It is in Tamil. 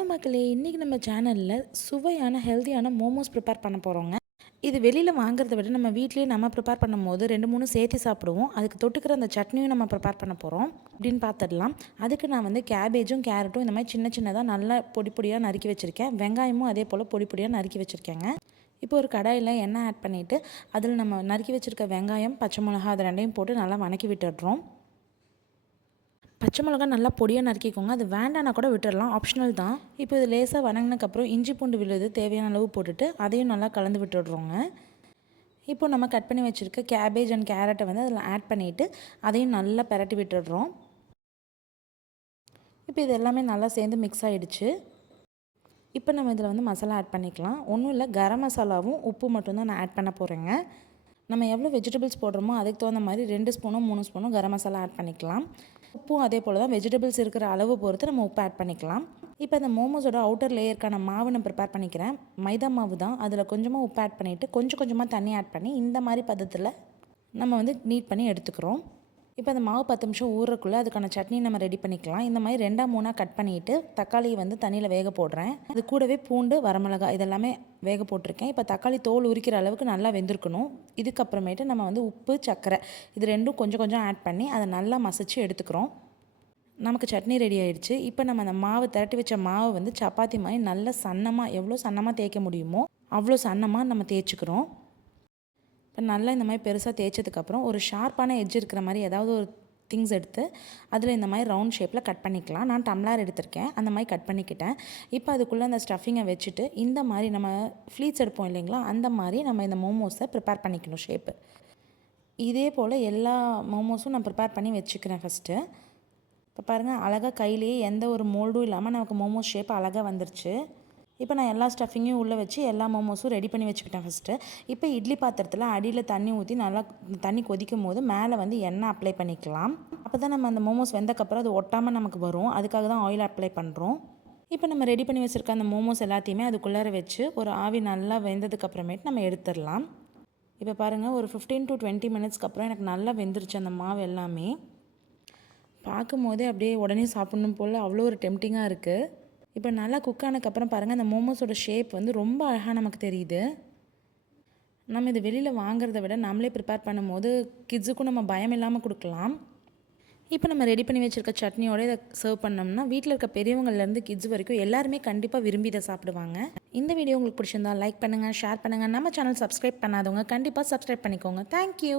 ஹலோ மக்களே, இன்றைக்கி நம்ம சேனலில் சுவையான ஹெல்த்தியான மோமோஸ் ப்ரிப்பேர் பண்ண போகிறோங்க. இது வெளியில் வாங்குறத விட நம்ம வீட்லேயே நம்ம ப்ரிப்பேர் பண்ணும்போது 2-3 சேர்த்து சாப்பிடுவோம். அதுக்கு தொட்டுக்கிற அந்த சட்னியும் நம்ம ப்ரிப்பேர் பண்ண போகிறோம் அப்படின்னு பார்த்துடலாம். அதுக்கு நான் வந்து கேபேஜும் கேரட்டும் இந்த மாதிரி சின்ன சின்னதாக நல்லா பொடி பொடியாக நறுக்கி வச்சுருக்கேன். வெங்காயமும் அதே போல் பொடி பொடியாக நறுக்கி வச்சுருக்கேங்க. இப்போ ஒரு கடாயில் எண்ணெய் ஆட் பண்ணிவிட்டு அதில் நம்ம நறுக்கி வச்சுருக்க வெங்காயம், பச்சை மிளகா அது ரெண்டையும் போட்டு நல்லா வணக்கி விட்டுடுறோம். பச்சை மிளகா நல்லா பொடியாக நறுக்கிக்கோங்க. அது வேண்டானா கூட விட்டுடலாம், ஆப்ஷனல் தான். இப்போ இது லேசாக வணங்கினதுக்கப்புறம் இஞ்சி பூண்டு விழுது தேவையான அளவு போட்டுட்டு அதையும் நல்லா கலந்து விட்டுடுறோங்க. இப்போ நம்ம கட் பண்ணி வச்சுருக்க கேபேஜ் அண்ட் கேரட்டை வந்து அதில் ஆட் பண்ணிவிட்டு அதையும் நல்லா பரட்டி விட்டுடுறோம். இப்போ இது எல்லாமே நல்லா சேர்ந்து மிக்ஸ் ஆகிடுச்சு. இப்போ நம்ம இதில் வந்து மசாலா ஆட் பண்ணிக்கலாம். ஒன்றும் இல்லை, கரம் மசாலாவும் உப்பு மட்டும்தான் நான் ஆட் பண்ண போகிறேங்க. நம்ம எவ்வளோ வெஜிடபிள்ஸ் போடுறோமோ அதுக்கு தகுந்த மாதிரி 2 ஸ்பூனோ 3 ஸ்பூனோ கரம் மசாலா ஆட் பண்ணிக்கலாம். உப்பும் அதே போல் தான், வெஜிடபிள்ஸ் இருக்கிற அளவு பொறுத்து நம்ம உப்பு ஆட் பண்ணிக்கலாம். இப்போ இந்த மோமோஸோட அவுட்டர் லேயருக்கான மாவு நான் ப்ரிப்பேர் பண்ணிக்கிறேன். மைதா மாவு தான். அதில் கொஞ்சமாக உப்பு ஆட் பண்ணிவிட்டு கொஞ்சம் கொஞ்சமாக தண்ணி ஆட் பண்ணி இந்த மாதிரி பதத்தில் நம்ம வந்து நீட் பண்ணி எடுத்துக்கிறோம். இப்போ அந்த மாவு 10 நிமிஷம் ஊறுறக்குள்ளே அதுக்கான சட்னி நம்ம ரெடி பண்ணிக்கலாம். இந்த மாதிரி 2-3 கட் பண்ணிவிட்டு தக்காளியை வந்து தண்ணியில் வேக போடுறேன். அது கூடவே பூண்டு, வரமிளகாய் இதெல்லாமே வேக போட்டிருக்கேன். இப்போ தக்காளி தோல் உரிக்கிற அளவுக்கு நல்லா வெந்திருக்கணும். இதுக்கப்புறமேட்டு நம்ம வந்து உப்பு, சர்க்கரை இது ரெண்டும் கொஞ்சம் கொஞ்சம் ஆட் பண்ணி அதை நல்லா மசிச்சு எடுத்துக்கிறோம். நமக்கு சட்னி ரெடி ஆகிடுச்சு. இப்போ நம்ம அந்த மாவு திரட்டி வச்ச மாவு வந்து சப்பாத்தி மாதிரி நல்ல சன்னமாக, எவ்வளோ சன்னமாக தேய்க்க முடியுமோ அவ்வளோ சன்னமாக நம்ம தேய்ச்சிக்கிறோம். இப்போ நல்லா இந்த மாதிரி பெருசாக தேய்ச்சதுக்கப்புறம் ஒரு ஷார்ப்பான எட்ஜ் இருக்கிற மாதிரி ஏதாவது ஒரு திங்ஸ் எடுத்து அதில் இந்த மாதிரி ரவுண்ட் ஷேப்பில் கட் பண்ணிக்கலாம். நான் டம்ளர் எடுத்திருக்கேன், அந்த மாதிரி கட் பண்ணிக்கிட்டேன். இப்போ அதுக்குள்ளே அந்த ஸ்டஃபிங்கை வச்சுட்டு இந்த மாதிரி நம்ம ஃப்ளீட்ஸ் எடுப்போம் இல்லைங்களா, அந்த மாதிரி நம்ம இந்த மோமோஸை ப்ரிப்பேர் பண்ணிக்கணும் ஷேப்பு. இதே போல் எல்லா மோமோஸும் நான் ப்ரிப்பேர் பண்ணி வச்சுக்கிறேன் ஃபஸ்ட்டு. இப்போ பாருங்கள், அழகாக கையிலேயே எந்த ஒரு மோல்டும் இல்லாமல் நமக்கு மோமோஸ் ஷேப் அழகாக வந்துருச்சு. இப்போ நான் எல்லா ஸ்டஃபிங்கையும் உள்ளே வச்சு எல்லா மோமோஸும் ரெடி பண்ணி வச்சுக்கிட்டேன் ஃபஸ்ட்டு. இப்போ இட்லி பாத்திரத்தில் அடியில் தண்ணி ஊற்றி நல்லா தண்ணி கொதிக்கும் போது மேலே வந்து எண்ணெய் அப்ளை பண்ணிக்கலாம். அப்போ தான் நம்ம அந்த மோமோஸ் வெந்தக்கப்புறம் அது ஒட்டாமல் நமக்கு வரும். அதுக்காக தான் ஆயில் அப்ளை பண்ணுறோம். இப்போ நம்ம ரெடி பண்ணி வச்சுருக்க அந்த மோமோஸ் எல்லாத்தையுமே அதுக்குள்ளார வச்சு ஒரு ஆவி நல்லா வெந்ததுக்கப்புறமேட்டு நம்ம எடுத்துடலாம். இப்போ பாருங்கள், ஒரு 15 to 20 மினிட்ஸ்க்கு அப்புறம் எனக்கு நல்லா வெந்துருச்சு அந்த மாவு எல்லாமே. பார்க்கும் போதே அப்படியே உடனே சாப்பிட்ணும் போல் அவ்வளோ ஒரு டெம்டிங்காக இருக்குது. இப்போ நல்லா குக் ஆனதுக்கப்புறம் பாருங்கள், அந்த மோமோஸோட ஷேப் வந்து ரொம்ப அழகாக நமக்கு தெரியுது. நம்ம இது வெளியில் வாங்குறத விட நம்மளே ப்ரிப்பேர் பண்ணும்போது கிட்ஸுக்கும் நம்ம பயம் இல்லாமல் கொடுக்கலாம். இப்போ நம்ம ரெடி பண்ணி வச்சுருக்க சட்னியோட இதை சர்வ் பண்ணோம்னா வீட்டில் இருக்க பெரியவங்கள்லேருந்து கிட்ஸ் வரைக்கும் எல்லாருமே கண்டிப்பாக விரும்பி இதை சாப்பிடுவாங்க. இந்த வீடியோ உங்களுக்கு பிடிச்சிருந்தா லைக் பண்ணுங்கள், ஷேர் பண்ணுங்கள். நம்ம சேனல் சப்ஸ்கிரைப் பண்ணாதவங்க கண்டிப்பாக சப்ஸ்கிரைப் பண்ணிக்கோங்க. தேங்க்யூ.